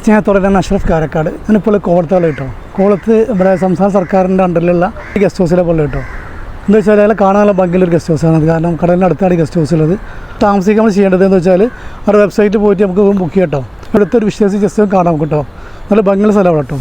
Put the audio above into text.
സ്നേഹത്തോടെ ഞാൻ അഷ്റഫ് കാരക്കാട്. ഞാനിപ്പോൾ കോളത്താണ് കേട്ടോ. കോളത്ത് ഇവിടെ സംസ്ഥാന സർക്കാരിൻ്റെ അണ്ടറിലുള്ള ഗസ്റ്റ് ഹൗസിലെ പോലെ കേട്ടോ. എന്താ വെച്ചാൽ അയാളെ കാണാനുള്ള ഭംഗിയുള്ളൊരു ഗസ്റ്റ് ഹൗസാണ്. കാരണം കടലിൻ്റെ അടുത്താണ് ഈ ഗസ്റ്റ് ഹൗസ് ഉള്ളത്. താമസിക്കാൻ നമ്മൾ ചെയ്യേണ്ടത് എന്ന് വെച്ചാൽ അവരുടെ വെബ്സൈറ്റിൽ പോയിട്ട് നമുക്ക് ബുക്ക് ചെയ്യാം കേട്ടോ. അടുത്തൊരു വിശ്വാസി ജസ്റ്റ് കാണാം കേട്ടോ. നല്ല ഭംഗിയുള്ള സ്ഥലമാണ് കേട്ടോ.